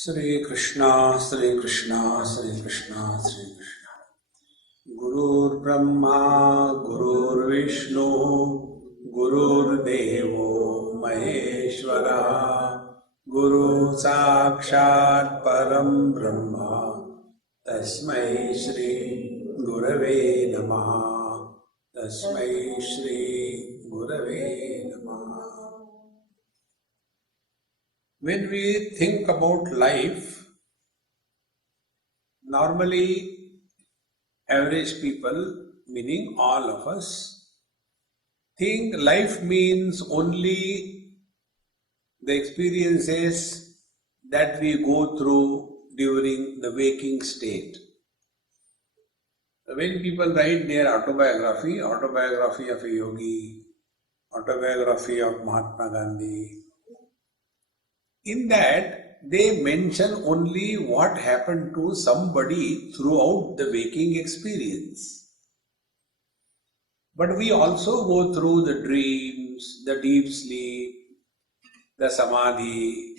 Sri Krishna, Sri Krishna, Sri Krishna, Sri Krishna. Gurur Brahma, Gurur Vishnu, Gurur Devo Maheshwara, Guru Sakshat Param Brahma, Tasmai Shri Gurave Namaha, Tasmai Shri Gurave Namaha. When we think about life, normally average people, meaning all of us, think life means only the experiences that we go through during the waking state. When people write their autobiography of a yogi, autobiography of Mahatma Gandhi, in that, they mention only what happened to somebody throughout the waking experience. But we also go through the dreams, the deep sleep, the samadhi.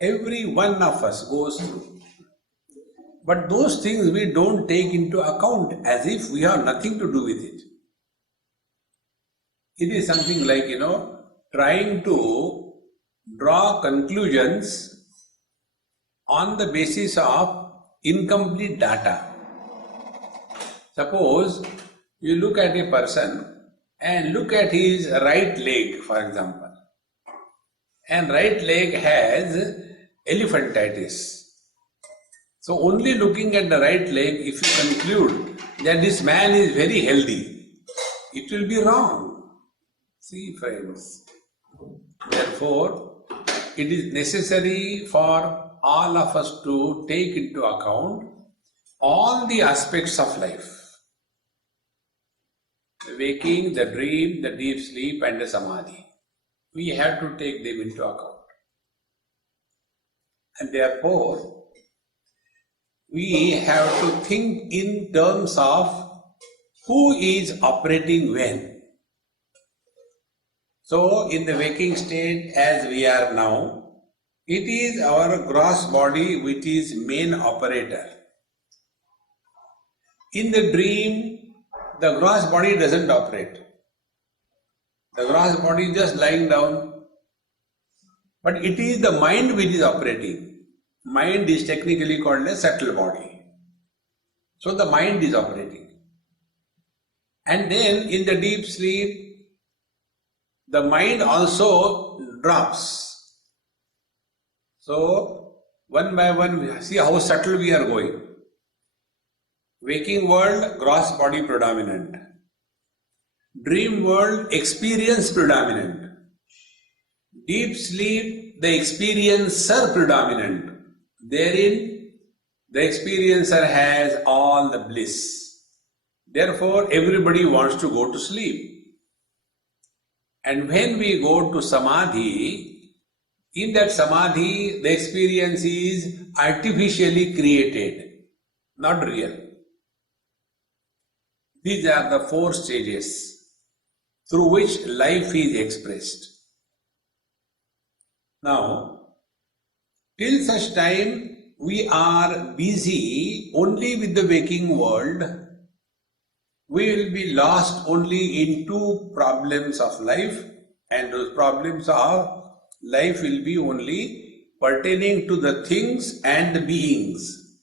Every one of us goes through. But those things we don't take into account as if we have nothing to do with it. It is something like, trying to draw conclusions on the basis of incomplete data. Suppose you look at a person and look at his right leg, for example, and right leg has elephantitis. So only looking at the right leg, if you conclude that this man is very healthy, it will be wrong. See, friends, therefore, it is necessary for all of us to take into account all the aspects of life. The waking, the dream, the deep sleep and the samadhi. We have to take them into account. And therefore, we have to think in terms of who is operating when. So, in the waking state as we are now, it is our gross body which is main operator. In the dream, the gross body doesn't operate. The gross body is just lying down. But it is the mind which is operating. Mind is technically called a subtle body. So the mind is operating. And then in the deep sleep, the mind also drops. So, one by one, see how subtle we are going. Waking world, gross body predominant. Dream world, experience predominant. Deep sleep, the experiencer predominant. Therein, the experiencer has all the bliss. Therefore, everybody wants to go to sleep. And when we go to samadhi, in that samadhi, the experience is artificially created, not real. These are the 4 stages through which life is expressed. Now, till such time we are busy only with the waking world, we will be lost only in 2 problems of life, and those problems of life will be only pertaining to the things and the beings.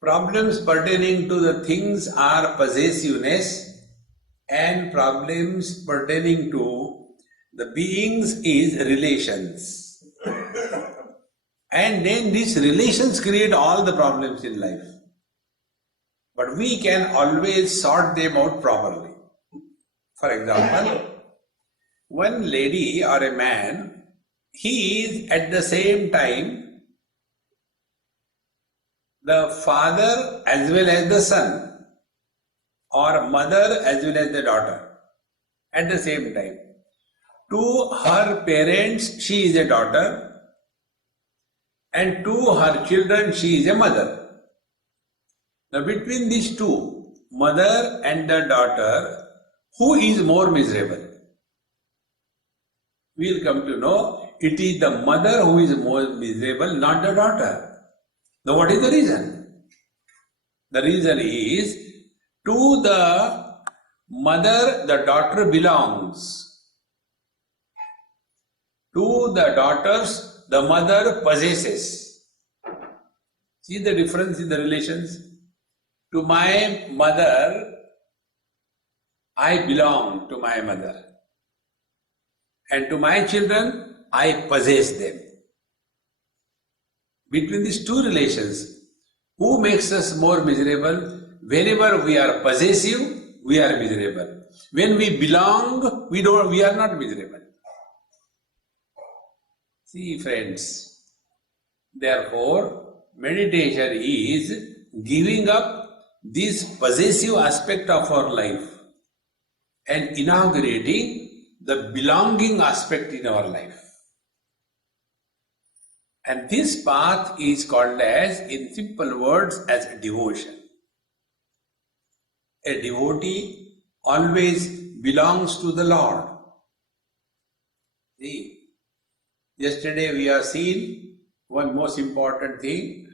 Problems pertaining to the things are possessiveness, and problems pertaining to the beings is relations. And then these relations create all the problems in life. But we can always sort them out properly. For example, one lady or a man, he is at the same time the father as well as the son, or mother as well as the daughter, at the same time. To her parents, she is a daughter, and to her children, she is a mother. Now, between these 2, mother and the daughter, who is more miserable? We will come to know it is the mother who is more miserable, not the daughter. Now what is the reason? The reason is, to the mother the daughter belongs. To the daughters the mother possesses. See the difference in the relations? To my mother, I belong to my mother. And to my children, I possess them. Between these two relations, who makes us more miserable? Whenever we are possessive, we are miserable. When we belong, we are not miserable. See, friends, therefore, meditation is giving up this possessive aspect of our life and inaugurating the belonging aspect in our life. And this path is called as, in simple words, as devotion. A devotee always belongs to the Lord. See, yesterday we have seen one most important thing,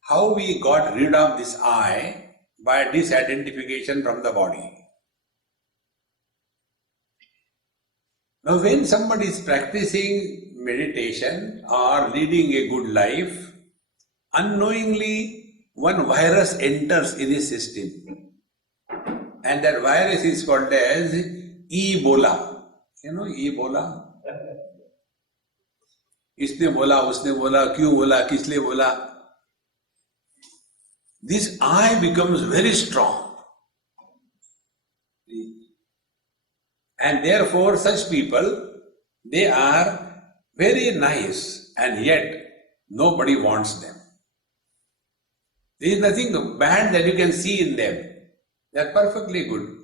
how we got rid of this I by disidentification from the body. Now when somebody is practicing meditation or leading a good life, unknowingly one virus enters in his system. And that virus is called as Ebola. You know Ebola? इसने बोला, उसने बोला, क्यों बोला, किस लिए बोला. This I becomes very strong. And therefore such people, they are very nice and yet nobody wants them. There is nothing bad that you can see in them. They are perfectly good,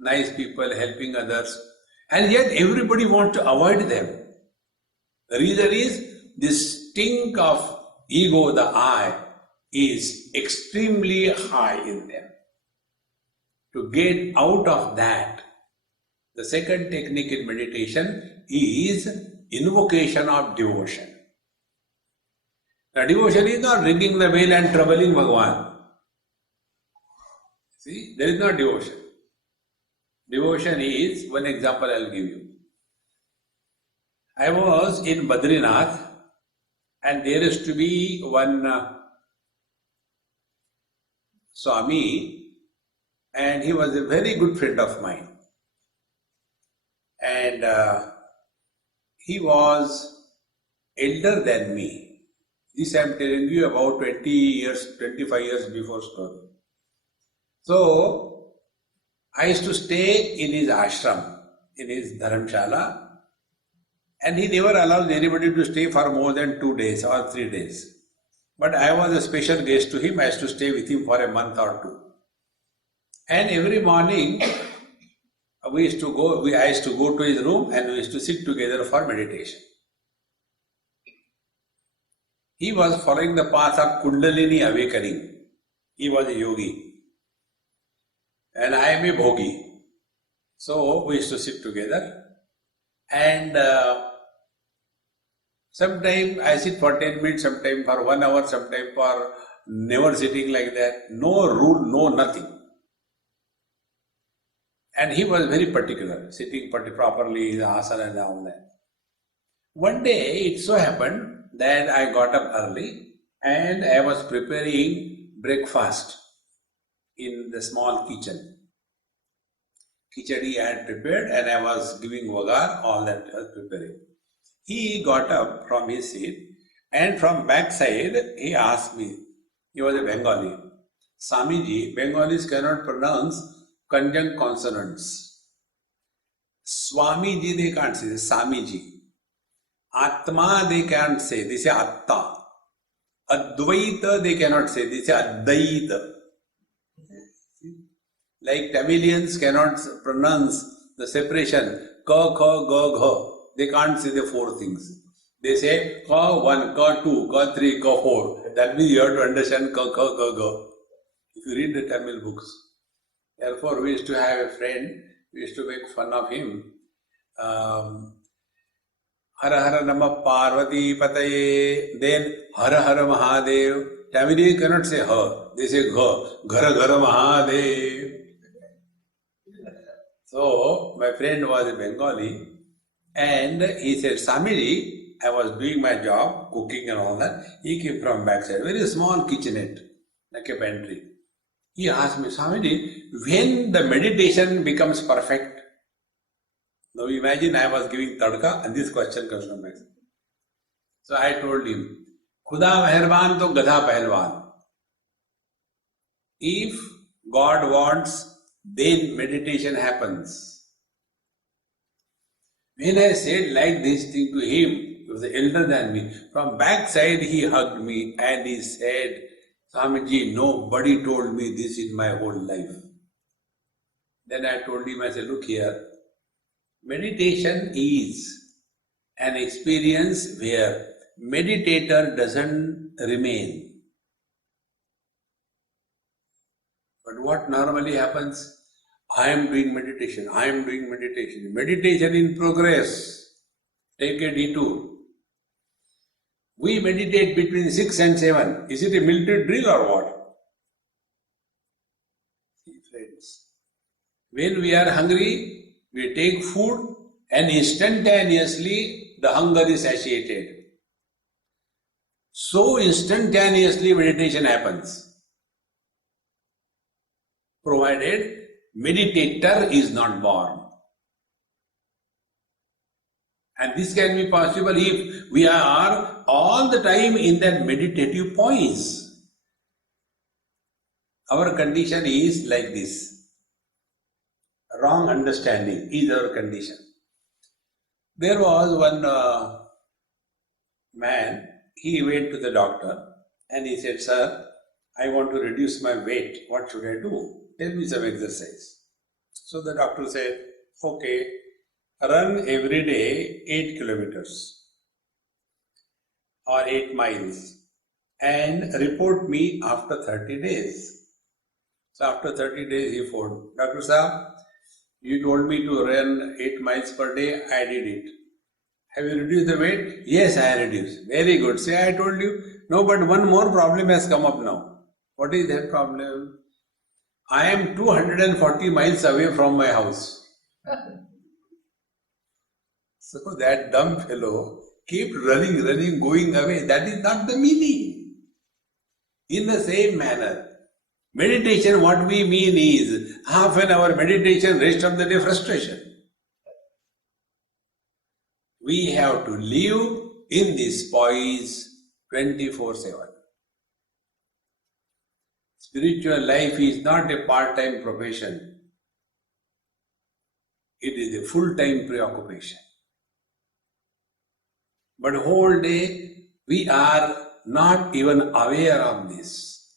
nice people helping others, and yet everybody wants to avoid them. The reason is this stink of ego, the I, is extremely high in them. To get out of that, the second technique in meditation is invocation of devotion. Now devotion is not ringing the bell and troubling Bhagavan. See, there is no devotion. Devotion is, one example I will give you. I was in Badrinath and there used to be one Swami, and he was a very good friend of mine. And he was elder than me. This I am telling you about 20 years, 25 years before story. So, I used to stay in his ashram, in his dharamshala, and he never allows anybody to stay for more than 2 days or 3 days. But I was a special guest to him. I used to stay with him for a month or two. And every morning, I used to go to his room and we used to sit together for meditation. He was following the path of Kundalini awakening. He was a yogi. And I am a bhogi. So we used to sit together. And sometimes I sit for 10 minutes, sometimes for 1 hour, sometimes for never sitting like that. No rule, no nothing. And he was very particular, sitting properly in the asana and all that. One day it so happened that I got up early and I was preparing breakfast in the small kitchen. Khichdi I had prepared and I was giving vagar, all that I was preparing. He got up from his seat and from backside he asked me, he was a Bengali, Swamiji, Bengalis cannot pronounce conjunct consonants. Swamiji they can't say, Swamiji. Atma they can't say, they say Atta. Advaita they cannot say, they say Advaita. Like Tamilians cannot pronounce the separation ka, kha, ga, gha. They can't say the 4 things. They say ka 1, ka 2, ka 3, ka 4. That means you have to understand ka, kha, ga, ga. If you read the Tamil books. Therefore, we used to have a friend, we used to make fun of him. Har Har Namah Parvati Pataye, then Har Har Mahadev. Tamili cannot say Har, they say Gha, Ghara Ghara Mahadev. So, my friend was a Bengali and he said, Swamiji, I was doing my job, cooking and all that. He came from backside, very small kitchenette, like a pantry. He asked me, Swamiji, when the meditation becomes perfect? Now imagine I was giving tadka and this question comes from my side. So I told him, Khuda meherban to gadha pahalwan. If God wants, then meditation happens. When I said like this thing to him, he was elder than me, from backside he hugged me and he said, Swamiji, nobody told me this in my whole life. Then I told him, I said, look here, meditation is an experience where meditator doesn't remain. But what normally happens? I am doing meditation, I am doing meditation. Meditation in progress. Take a detour. We meditate between 6 and 7. Is it a military drill or what? See, friends, when we are hungry, we take food and instantaneously the hunger is satiated. So instantaneously meditation happens. Provided meditator is not born. And this can be possible if we are all the time in that meditative poise. Our condition is like this. Wrong understanding is our condition. There was one man, he went to the doctor and he said, Sir, I want to reduce my weight. What should I do? Tell me some exercise. So the doctor said, okay, run every day 8 kilometers or 8 miles and report me after 30 days. So after 30 days he phoned, Dr. Saab, you told me to run 8 miles per day, I did it. Have you reduced the weight? Yes, I reduced. Very good. Say, I told you. No, but one more problem has come up now. What is that problem? I am 240 miles away from my house. So that dumb fellow kept running, going away. That is not the meaning. In the same manner, meditation, what we mean is half an hour meditation, rest of the day frustration. We have to live in this poise 24/7. Spiritual life is not a part-time profession. It is a full-time preoccupation. But whole day we are not even aware of this.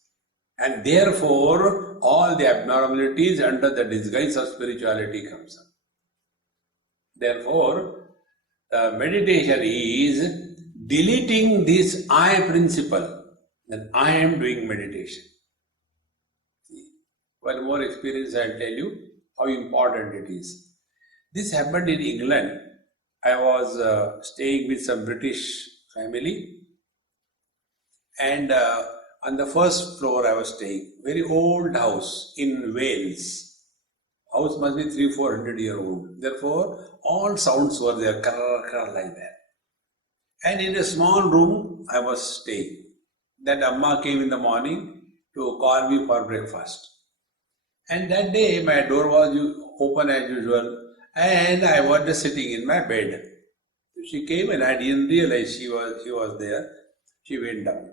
And therefore all the abnormalities under the disguise of spirituality comes up. Therefore, meditation is deleting this I principle, that I am doing meditation. One more experience I'll tell you how important it is. This happened in England. I was staying with some British family and on the first floor I was staying. Very old house in Wales. House must be 300-400 years old. Therefore, all sounds were there, like that. And in a small room I was staying. That Amma came in the morning to call me for breakfast. And that day my door was open as usual and I was just sitting in my bed. She came and I didn't realize she was there. She went down.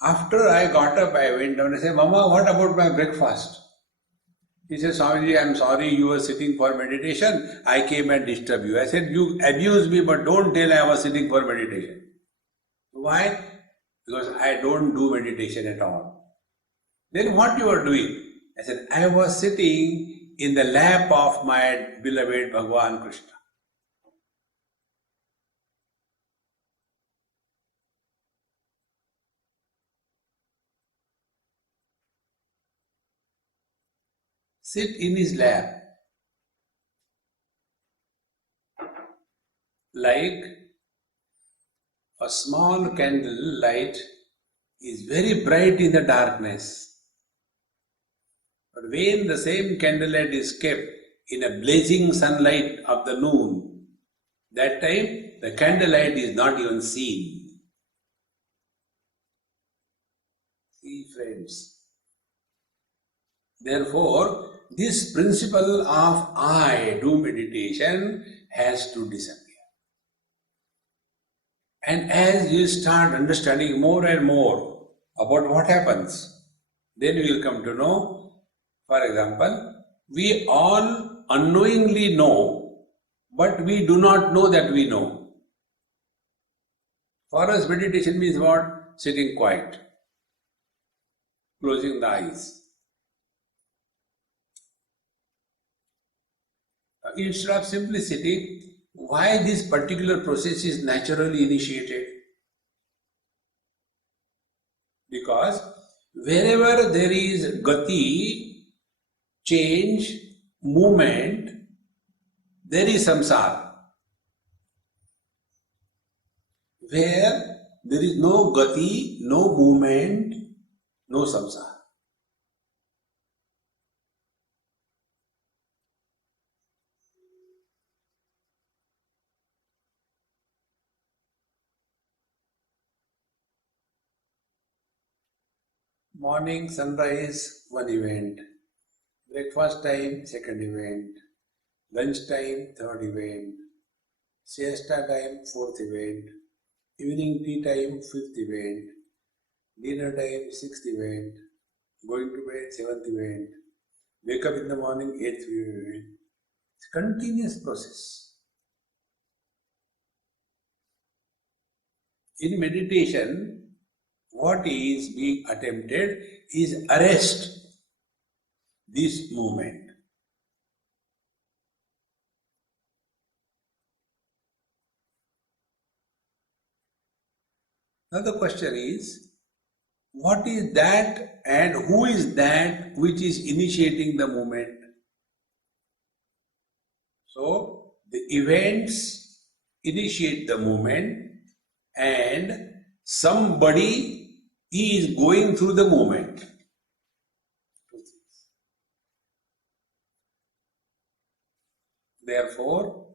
After I got up, I went down and said, Mama, what about my breakfast? He said, Swamiji, I'm sorry, you were sitting for meditation. I came and disturbed you. I said, you abused me, but don't tell I was sitting for meditation. Why? Because I don't do meditation at all. Then what you were doing? I said, I was sitting in the lap of my beloved Bhagavan Krishna. Sit in his lap. like a small candle light is very bright in the darkness. But when the same candlelight is kept in a blazing sunlight of the noon, that time the candlelight is not even seen. See, friends. Therefore, this principle of I do meditation has to disappear. And as you start understanding more and more about what happens, then we will come to know, for example, we all unknowingly know, but we do not know that we know. For us, meditation means what? Sitting quiet, closing the eyes. Instead of simplicity, why this particular process is naturally initiated? Because wherever there is gati, change, movement, there is samsara. Where there is no gati, no movement, no samsara. Morning sunrise, one event. Breakfast time, second event. Lunch time, third event. Siesta time, fourth event. Evening tea time, fifth event. Dinner time, sixth event. Going to bed, seventh event. Wake up in the morning, eighth event. It's a continuous process. In meditation, what is being attempted is arrest this movement. Now the question is, what is that and who is that which is initiating the movement? So the events initiate the movement and somebody is going through the movement. Therefore,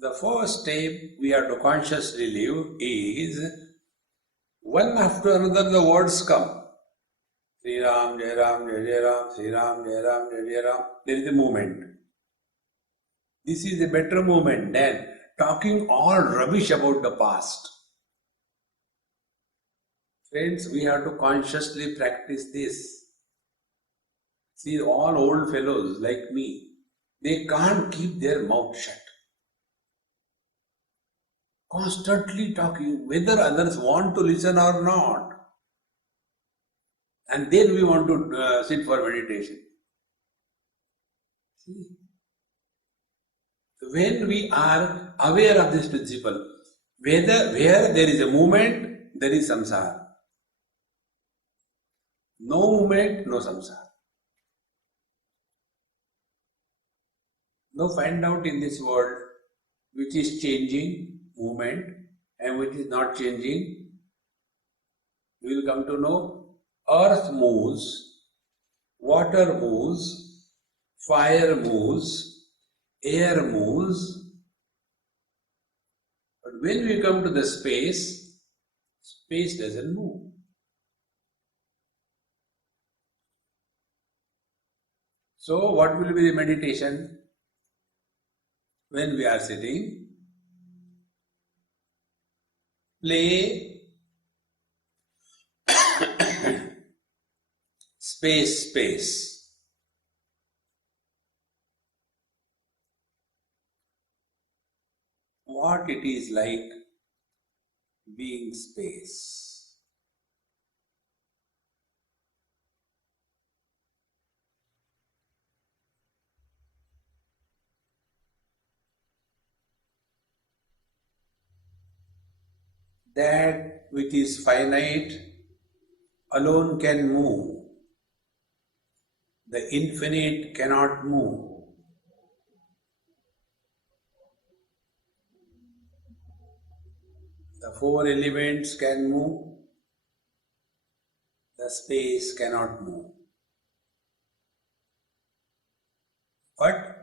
the first step we have to consciously live is one after another the words come. Sri Ram, Jai Ram, Jai Jai Ram, Sri Ram, Jai Ram, Jai Jai Ram. There is a movement. This is a better movement than talking all rubbish about the past. Friends, we have to consciously practice this. See, all old fellows like me, they can't keep their mouth shut. Constantly talking, whether others want to listen or not. And then we want to sit for meditation. See? When we are aware of this principle, where there is a movement, there is samsara. No movement, no samsara. Now find out in this world which is changing, movement, and which is not changing. You will come to know earth moves, water moves, fire moves, air moves. But when we come to the space, space doesn't move. So what will be the meditation? When we are sitting, play space, space. What it is like being space. That which is finite alone can move. The infinite cannot move. four elements can move, the space cannot move. But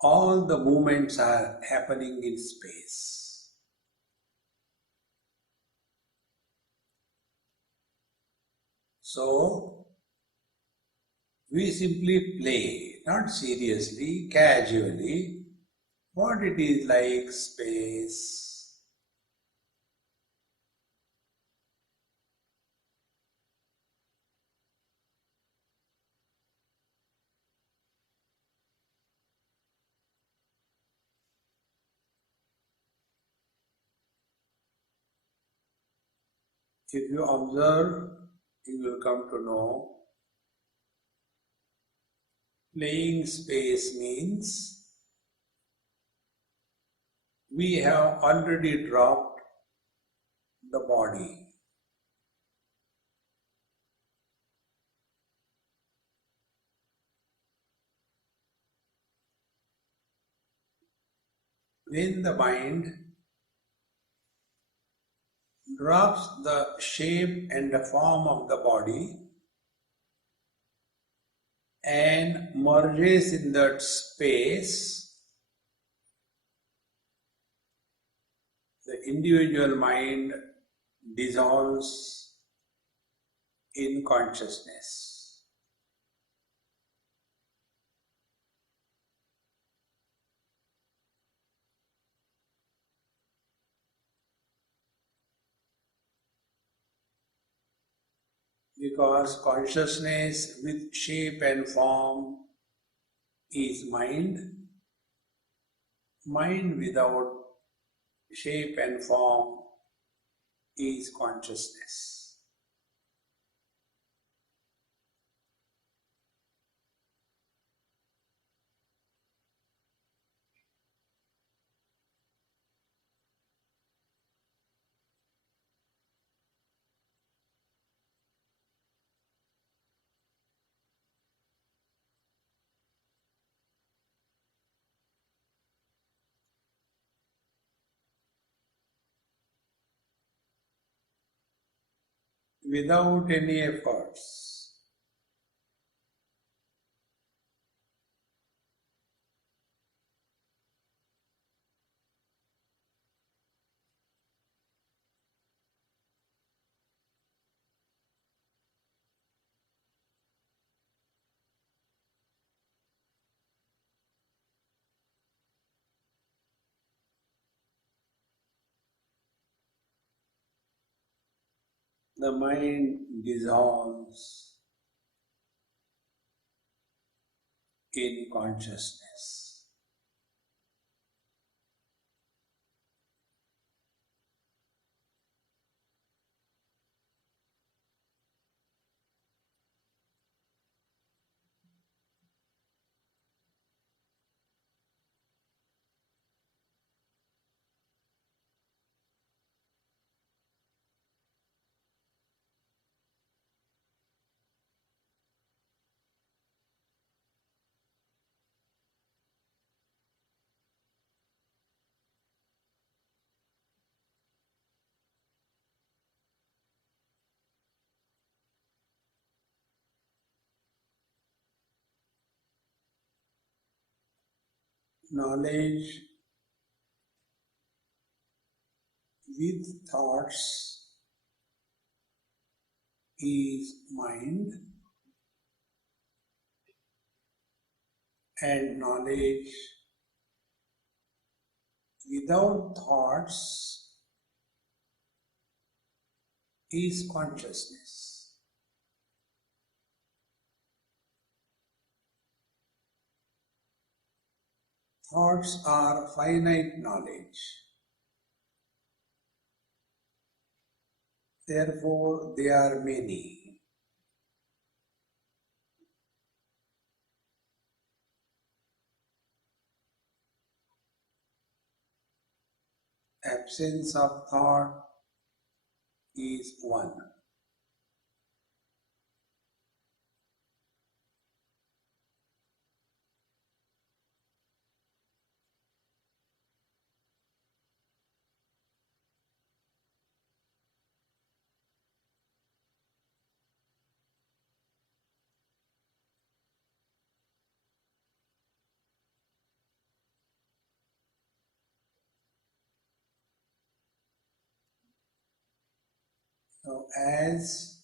all the movements are happening in space. So, we simply play, not seriously, casually, what it is like space. If you observe, you will come to know playing space means we have already dropped the body. When the mind drops the shape and the form of the body and merges in that space, the individual mind dissolves in consciousness. Because consciousness with shape and form is mind, mind without shape and form is consciousness. Without any efforts. The mind dissolves in consciousness. Knowledge with thoughts is mind, and knowledge without thoughts is consciousness. Thoughts are finite knowledge. Therefore, they are many. Absence of thought is one. So as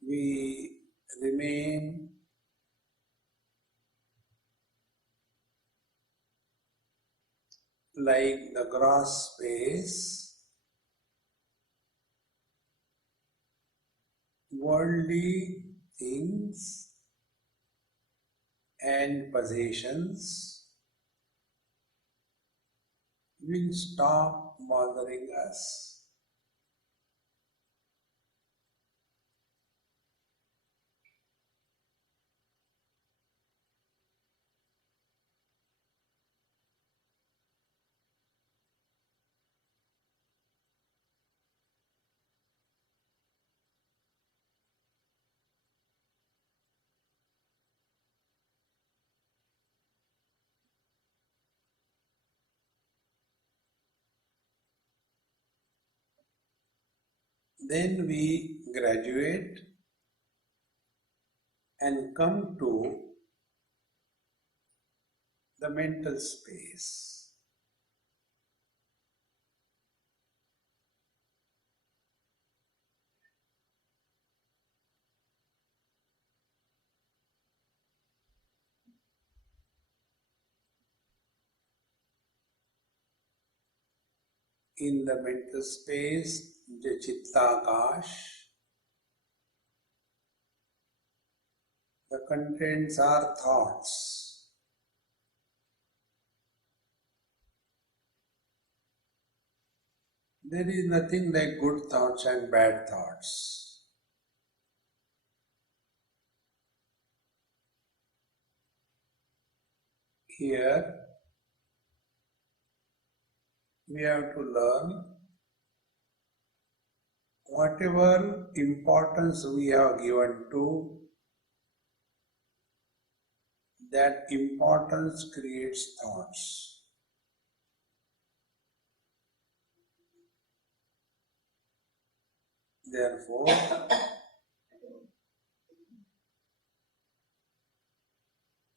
we remain like the grass space, worldly things and possessions will stop bothering us. Then we graduate and come to the mental space. In the mental space, the Chittakash, the contents are thoughts. There is nothing like good thoughts and bad thoughts. Here, we have to learn whatever importance we have given to, that importance creates thoughts. Therefore,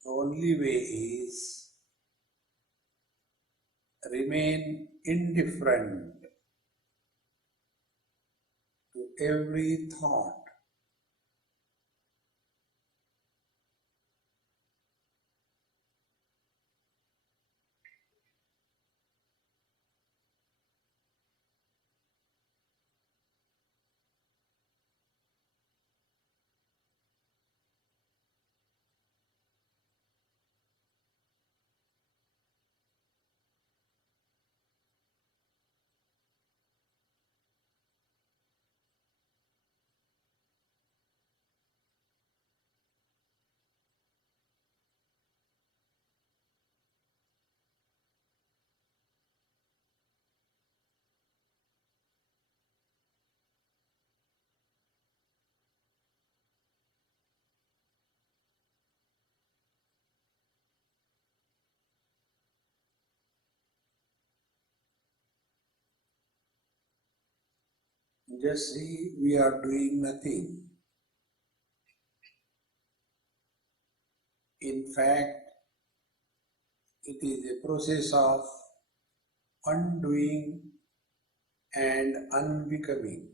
the only way is remain indifferent to every thought. Just see, we are doing nothing. In fact, it is a process of undoing and unbecoming.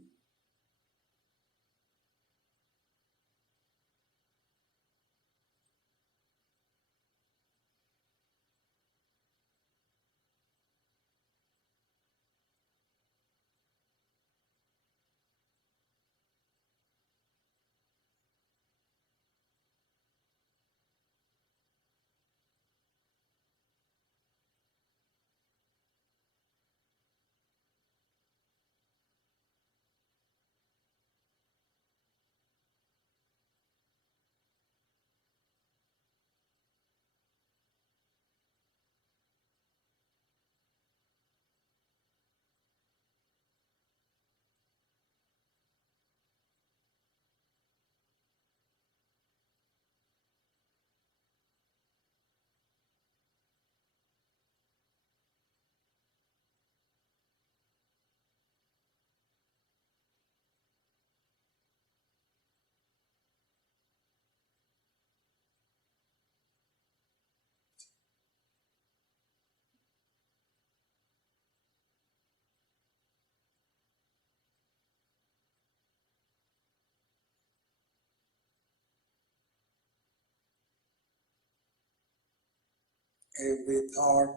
every thought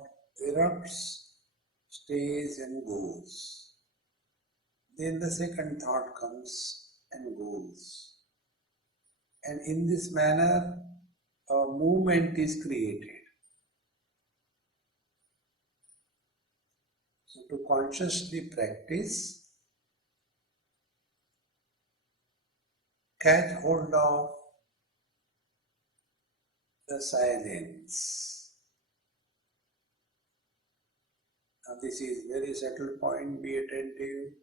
erupts, stays and goes. Then the second thought comes and goes. And in this manner, a movement is created. So to consciously practice, catch hold of the silence. Now this is very subtle point, be attentive.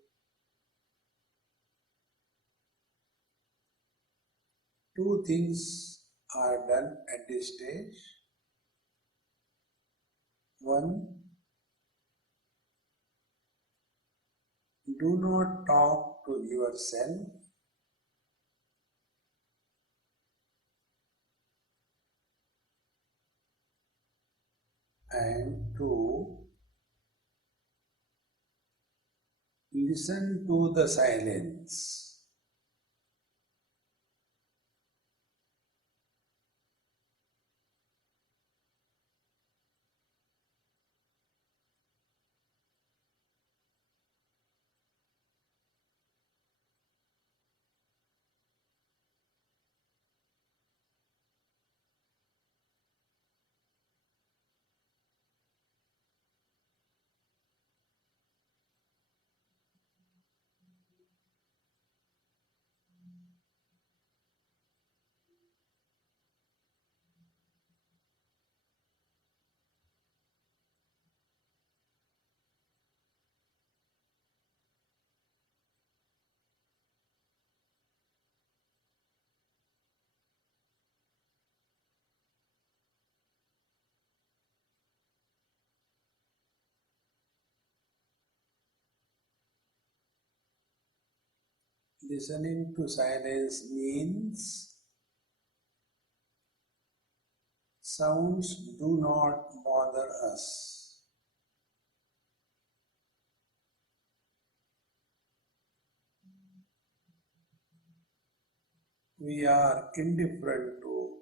Two things are done at this stage. One, do not talk to yourself. And two, listen to the silence. Listening to silence means sounds do not bother us. We are indifferent to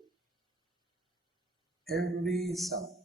every sound.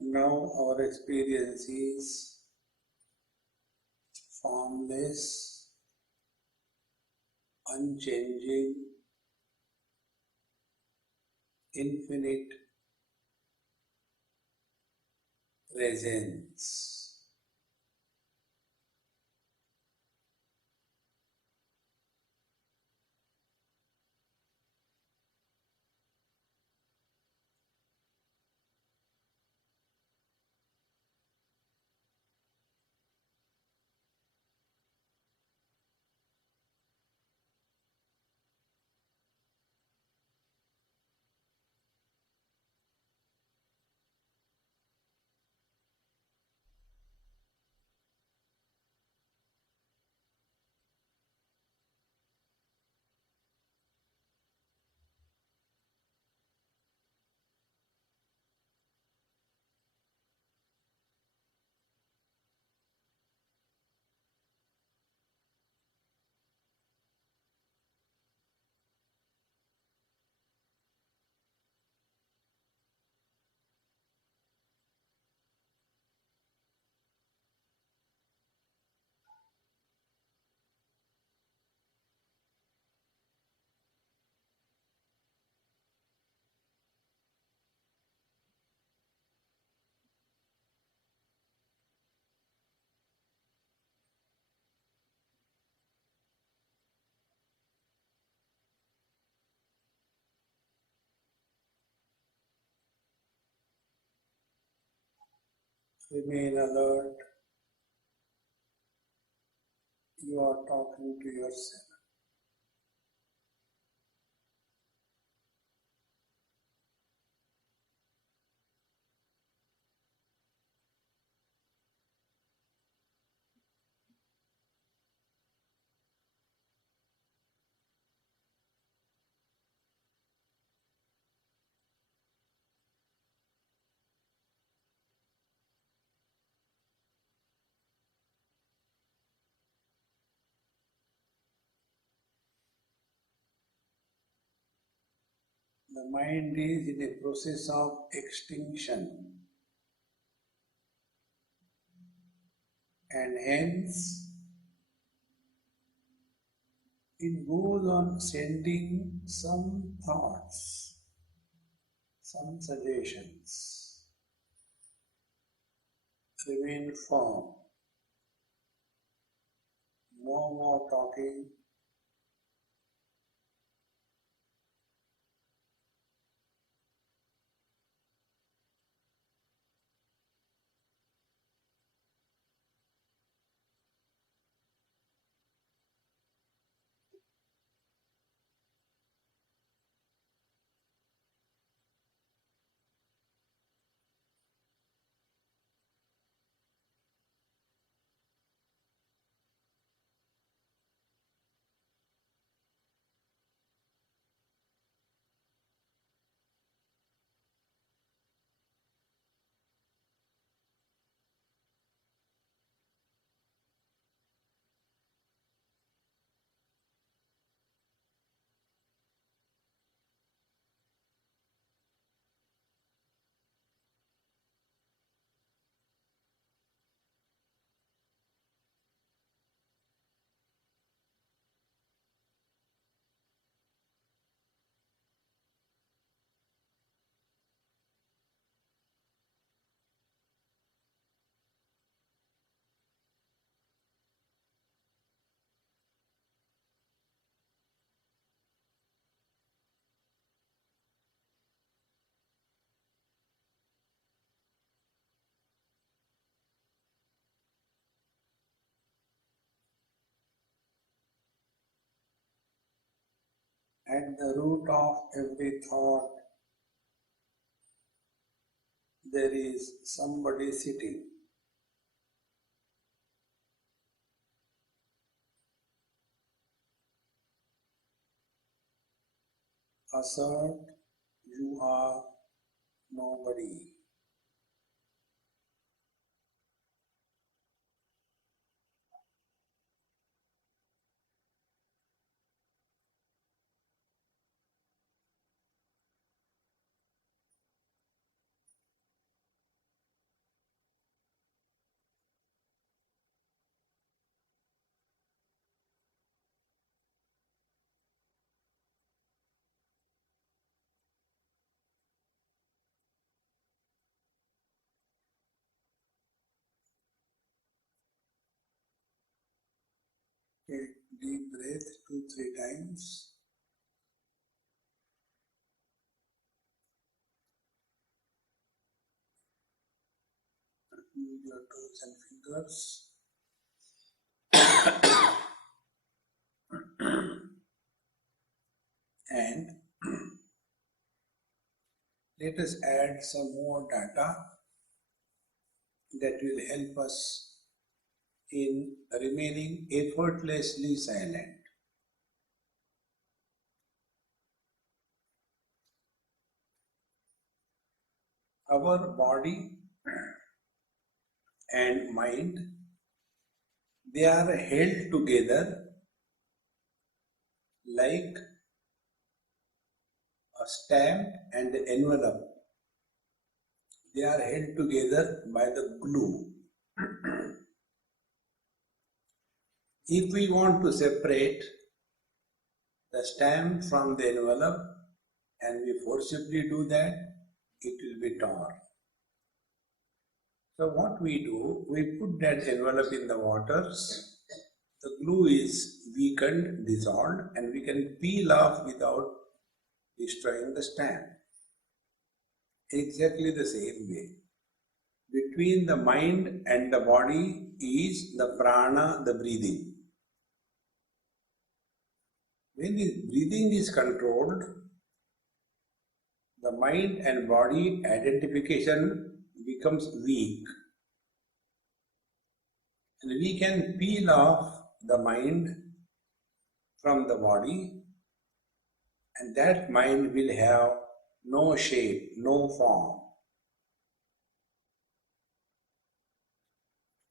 Now our experience is formless, unchanging, infinite presence. Remain alert. You are talking to yourself. The mind is in a process of extinction, and hence it goes on sending some thoughts, some suggestions. Remain firm. No more talking. At the root of every thought, there is somebody sitting. Assert you are nobody. Take deep breath 2-3 times. Move your toes and fingers. And let us add some more data that will help us in remaining effortlessly silent. Our body and mind, they are held together like a stamp and the envelope. They are held together by the glue. If we want to separate the stamp from the envelope and we forcibly do that, it will be torn. So what we do, we put that envelope in the waters, the glue is weakened, dissolved, and we can peel off without destroying the stamp. Exactly the same way. between the mind and the body is the prana, the breathing. When the breathing is controlled, the mind and body identification becomes weak. And we can peel off the mind from the body, and that mind will have no shape, no form.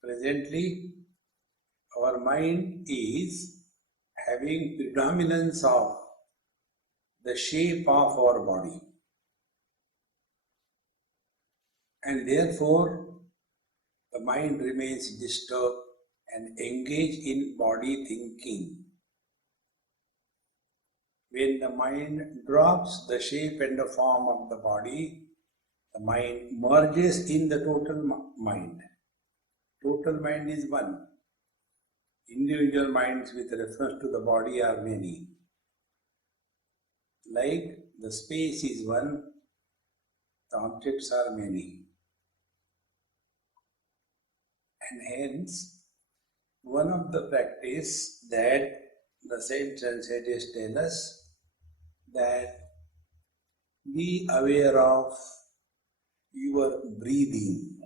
Presently, our mind is having predominance of the shape of our body, and therefore the mind remains disturbed and engaged in body thinking. When the mind drops the shape and the form of the body, the mind merges in the total mind. Total mind is one. Individual minds with reference to the body are many. Like the space is one, the objects are many. And hence, one of the practice that the saints and sages tell us, that be aware of your breathing.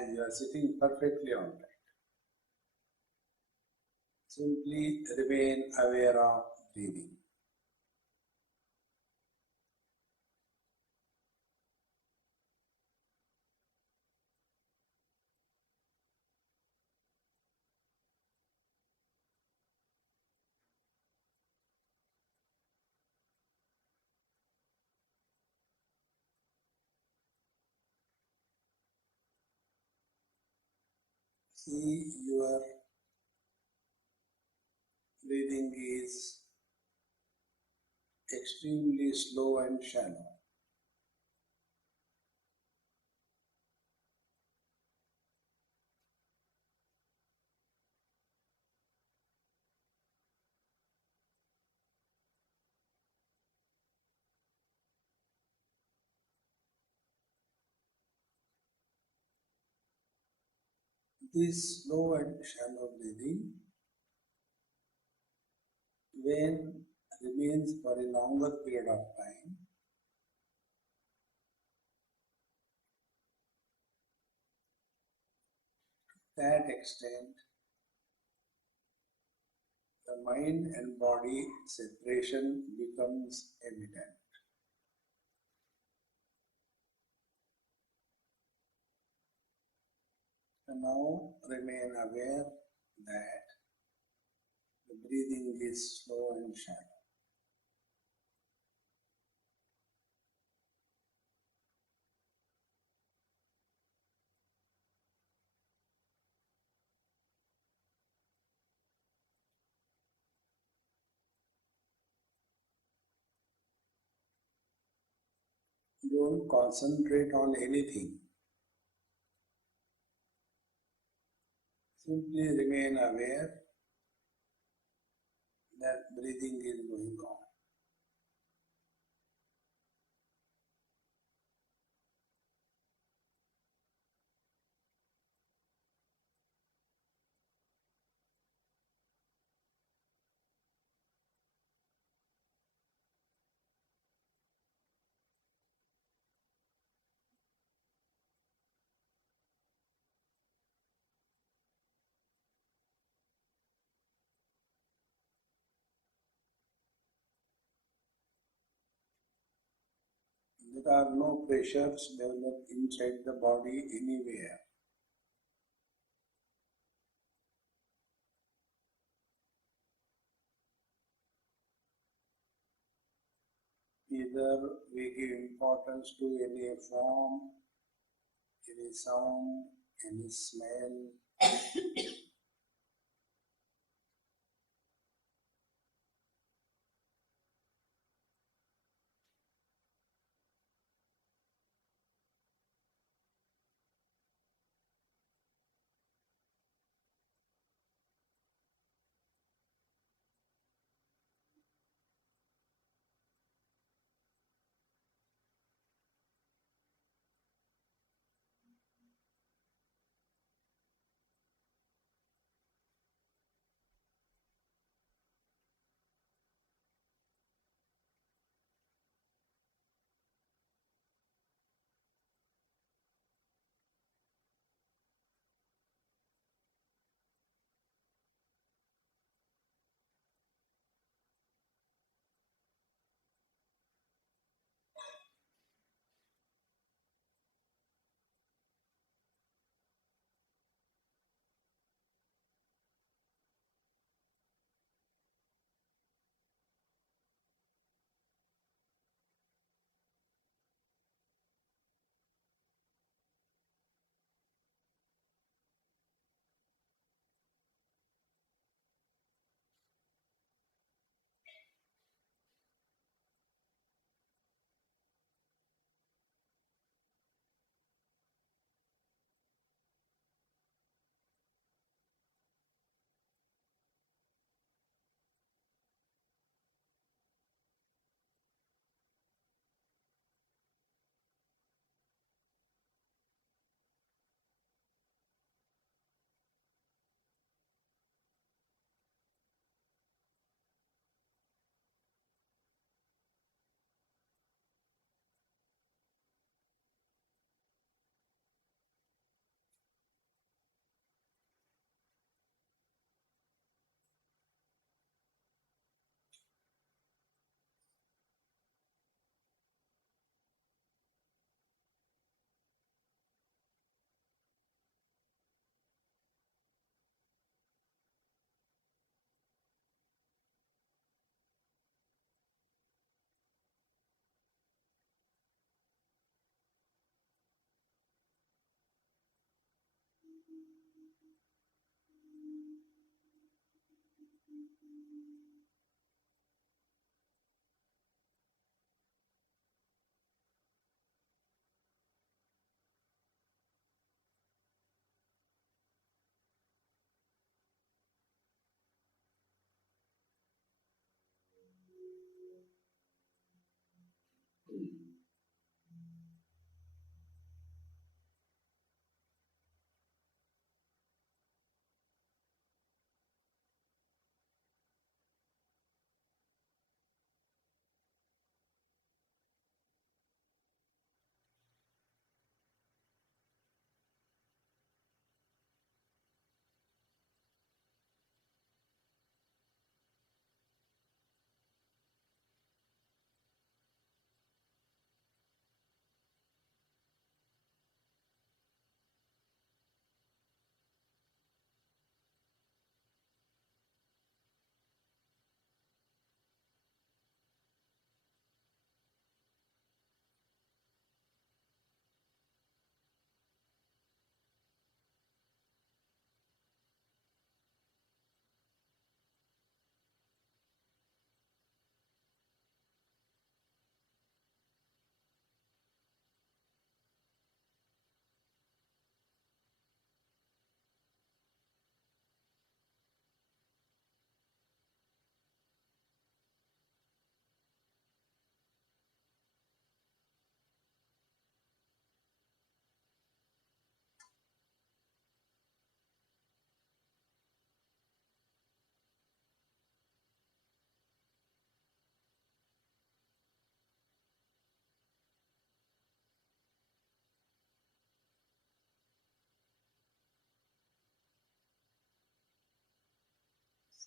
As you are sitting perfectly on that, simply remain aware of breathing. See, your breathing is extremely slow and shallow. This slow and shallow breathing, when remains for a longer period of time, to that extent, the mind and body separation becomes evident. And now remain aware that the breathing is slow and shallow. Don't concentrate on anything. Simply remain aware that breathing is going on. There are no pressures developed inside the body anywhere. Either we give importance to any form, any sound, any smell.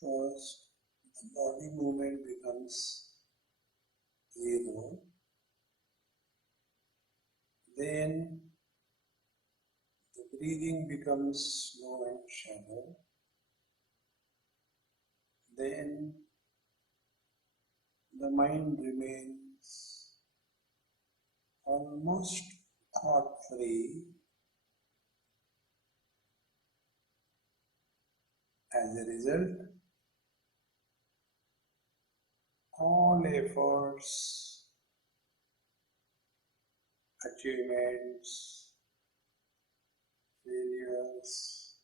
First, the body movement becomes zero. Then the breathing becomes slow and shallow. Then the mind remains almost thought-free. As a result, all efforts, achievements, failures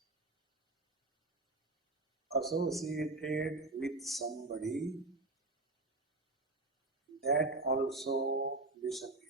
associated with somebody, that also disappears.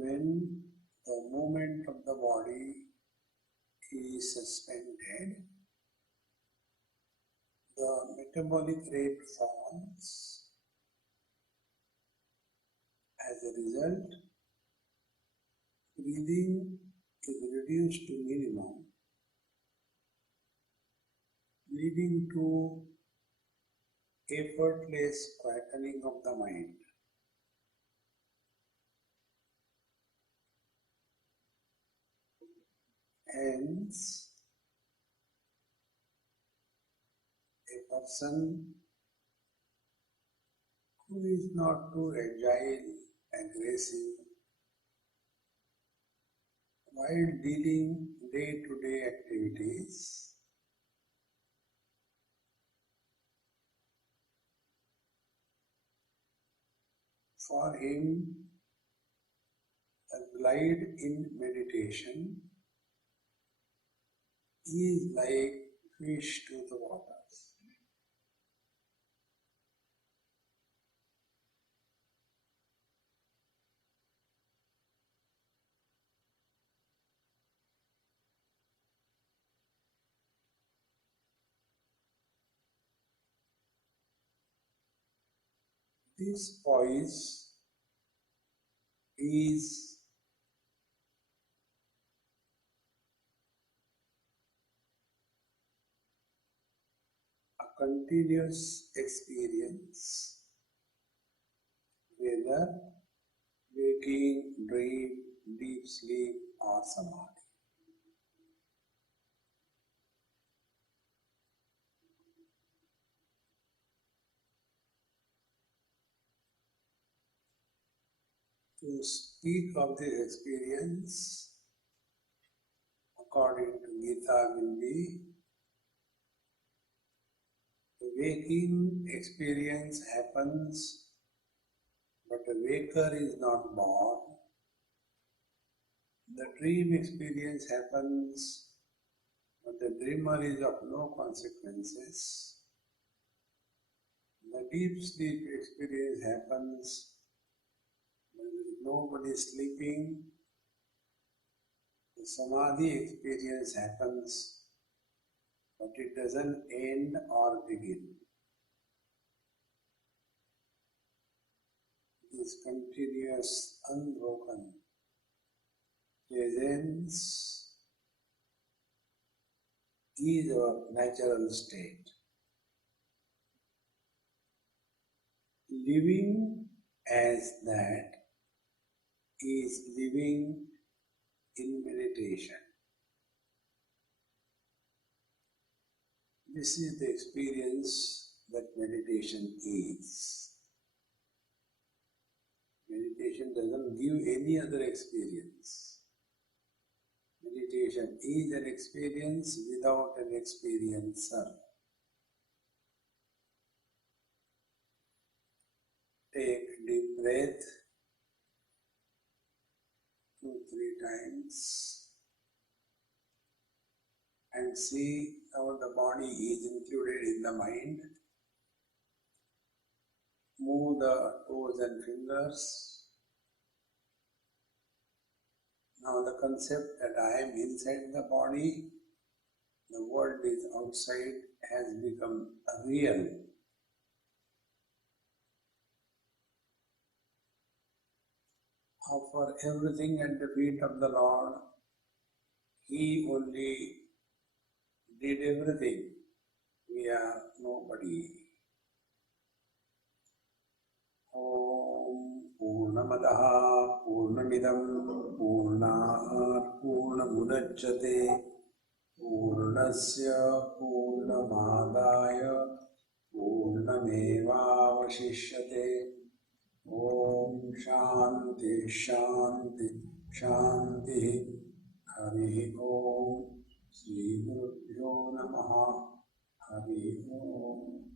when the movement of the body is suspended, the metabolic rate falls. As a result, breathing is reduced to minimum, leading to effortless quietening of the mind. Hence, a person who is not too agile, aggressive, while dealing day-to-day activities, for him, a glide in meditation is like fish to the waters. This poise is a continuous experience, whether waking, dream, deep sleep or samadhi. To speak of this experience, according to Gita, will be the waking experience happens, but the waker is not born. The dream experience happens, but the dreamer is of no consequences. The deep sleep experience happens when there is nobody sleeping. The samadhi experience happens, but it doesn't end or begin. This continuous, unbroken presence is our natural state. Living as that is living in meditation. This is the experience that meditation is. Meditation doesn't give any other experience. Meditation is an experience without an experiencer. Take a deep breath 2-3 times and see how the body is included in the mind. Move the toes and fingers. Now the concept that I am inside the body, the world is outside, has become real. Offer everything at the feet of the Lord. He only did everything. We are nobody. Om Purnamadaha Purnamidam Purnat Purnamudachyate Purnasya Purnamadaya Purnameva Vashishyate. Om Shanti Shanti Shanti. Hari Om. Sri Gurubhyo Namaha. Hari Om.